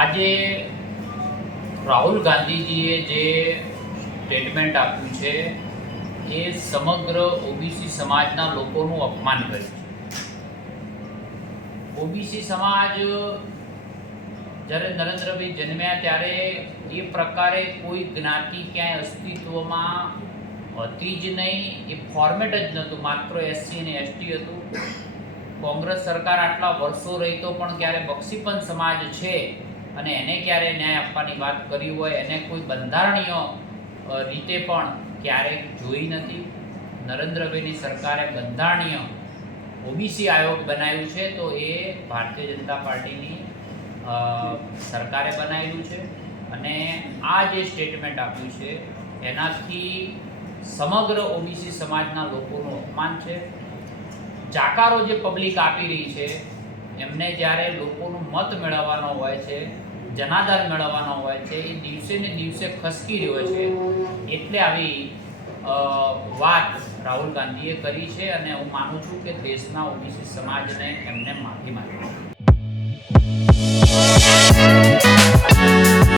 આજે રાહુલ ગાંધીજીએ જે સ્ટેટમેન્ટ આપ્યું છે એ સમગ્ર ઓબીસી સમાજના લોકોનું અપમાન કર્યું છે. ઓબીસી સમાજ જ્યારે નરેન્દ્રભાઈ જન્મ્યા ત્યારે એ પ્રકારે કોઈ જ્ઞાતિ ક્યાંય અસ્તિત્વમાં હતી જ નહીં. એ ફોર્મેટ જ નહોતું, માત્ર એસસી અને એસટી હતું. કોંગ્રેસ સરકાર આટલા વર્ષો રહી તો પણ ક્યારે બક્ષીપંચ સમાજ છે અને એને ક્યારે ન્યાય આપવાની વાત કરી હોય એને કોઈ બંધારણીય રીતે પણ ક્યારેય જોઈ નથી. નરેન્દ્રભાઈની સરકારે બંધારણીય ઓબીસી આયોગ બનાવ્યું છે, તો એ ભારતીય જનતા પાર્ટીની સરકારે બનાવેલું છે. અને આ જે સ્ટેટમેન્ટ આપ્યું છે એનાથી સમગ્ર ઓબીસી સમાજના લોકોનું અપમાન છે. જાકારો જે પબ્લિક આપી રહી છે એમને જ્યારે લોકોનું મત મેળવવાનો હોય છે, જનાધાર મેળવવાનો હોય છે, એ દિવસે ને દિવસે ખસકી રહ્યો છે. એટલે આવી વાત રાહુલ ગાંધીએ કરી છે અને હું માનું છું કે દેશના ઓબીસી સમાજને એમને માફી માંગી